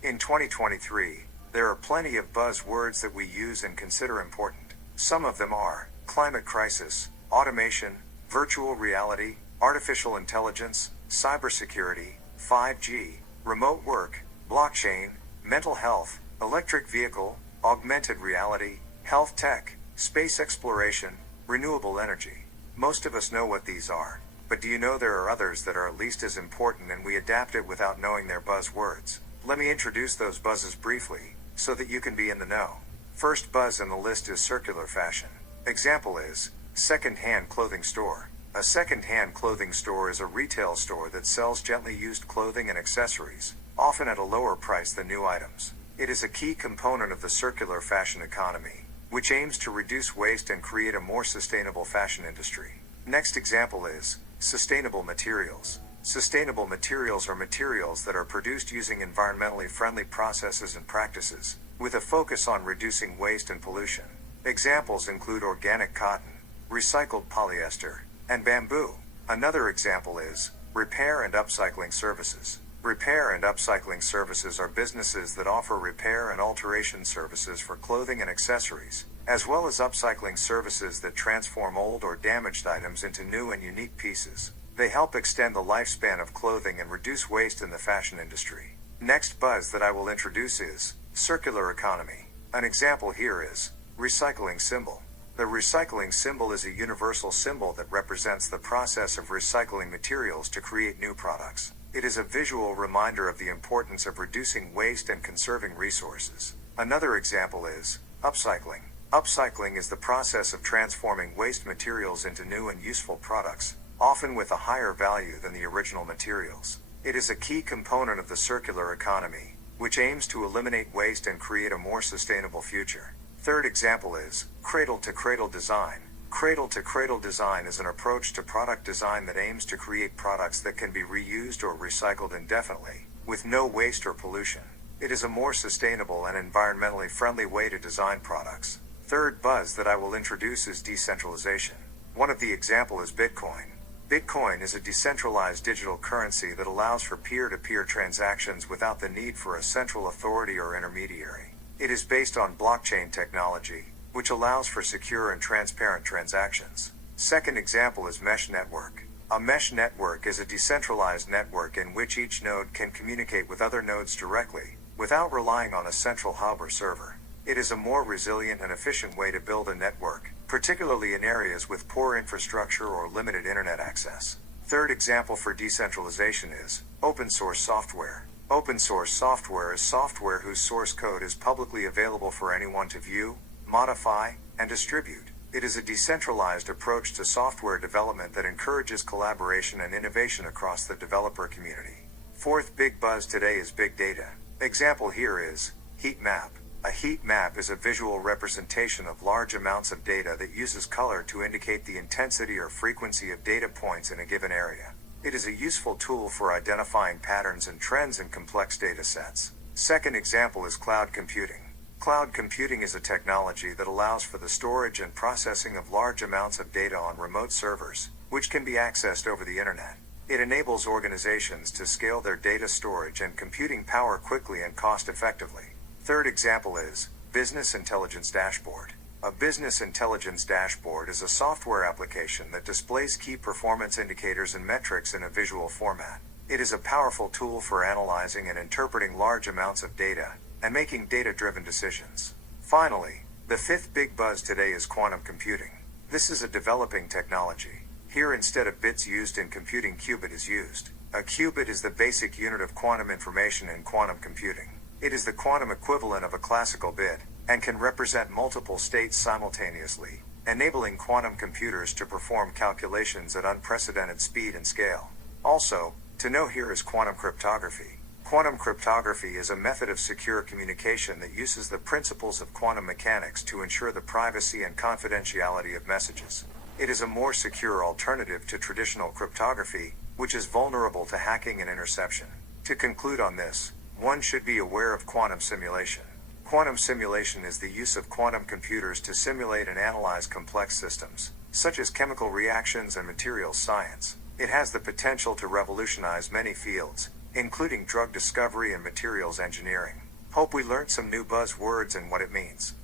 In 2023, there are plenty of buzzwords that we use and consider important. Some of them are climate crisis, automation, virtual reality, artificial intelligence, cybersecurity, 5G, remote work, blockchain, mental health, electric vehicle, augmented reality, health tech, space exploration, renewable energy. Most of us know what these are, but do you know there are others that are at least as important and we adapt it without knowing their buzzwords? Let me introduce those buzzes briefly, so that you can be in the know. First buzz in the list is circular fashion. Example is, second-hand clothing store. A second-hand clothing store is a retail store that sells gently used clothing and accessories, often at a lower price than new items. It is a key component of the circular fashion economy, which aims to reduce waste and create a more sustainable fashion industry. Next example is sustainable materials. Sustainable materials are materials that are produced using environmentally friendly processes and practices, with a focus on reducing waste and pollution. Examples include organic cotton, recycled polyester, and bamboo. Another example is repair and upcycling services. Repair and upcycling services are businesses that offer repair and alteration services for clothing and accessories, as well as upcycling services that transform old or damaged items into new and unique pieces. They help extend the lifespan of clothing and reduce waste in the fashion industry. Next buzz that I will introduce is circular economy. An example here is recycling symbol. The recycling symbol is a universal symbol that represents the process of recycling materials to create new products. It is a visual reminder of the importance of reducing waste and conserving resources. Another example is upcycling. Upcycling is the process of transforming waste materials into new and useful products, often with a higher value than the original materials. It is a key component of the circular economy, which aims to eliminate waste and create a more sustainable future. Third example is cradle-to-cradle design. Cradle-to-cradle design is an approach to product design that aims to create products that can be reused or recycled indefinitely, with no waste or pollution. It is a more sustainable and environmentally friendly way to design products. Third buzz that I will introduce is decentralization. One of the example is Bitcoin. Bitcoin is a decentralized digital currency that allows for peer-to-peer transactions without the need for a central authority or intermediary. It is based on blockchain technology, which allows for secure and transparent transactions. Second example is mesh network. A mesh network is a decentralized network in which each node can communicate with other nodes directly, without relying on a central hub or server. It is a more resilient and efficient way to build a network, particularly in areas with poor infrastructure or limited internet access. Third example for decentralization is open source software. Open source software is software whose source code is publicly available for anyone to view, modify, and distribute. It is a decentralized approach to software development that encourages collaboration and innovation across the developer community. Fourth big buzz today is big data. Example here is heat map. A heat map is a visual representation of large amounts of data that uses color to indicate the intensity or frequency of data points in a given area. It is a useful tool for identifying patterns and trends in complex data sets. Second example is cloud computing. Cloud computing is a technology that allows for the storage and processing of large amounts of data on remote servers, which can be accessed over the internet. It enables organizations to scale their data storage and computing power quickly and cost-effectively. Third example is business intelligence dashboard. A business intelligence dashboard is a software application that displays key performance indicators and metrics in a visual format. It is a powerful tool for analyzing and interpreting large amounts of data and making data-driven decisions. Finally, the fifth big buzz today is quantum computing. This is a developing technology. Here, instead of bits used in computing, qubit is used. A qubit is the basic unit of quantum information in quantum computing. It is the quantum equivalent of a classical bit, and can represent multiple states simultaneously, enabling quantum computers to perform calculations at unprecedented speed and scale. Also, to know here is quantum cryptography. Quantum cryptography is a method of secure communication that uses the principles of quantum mechanics to ensure the privacy and confidentiality of messages. It is a more secure alternative to traditional cryptography, which is vulnerable to hacking and interception. To conclude on this, one should be aware of quantum simulation. Quantum simulation is the use of quantum computers to simulate and analyze complex systems, such as chemical reactions and materials science. It has the potential to revolutionize many fields, including drug discovery and materials engineering. Hope we learned some new buzzwords and what it means.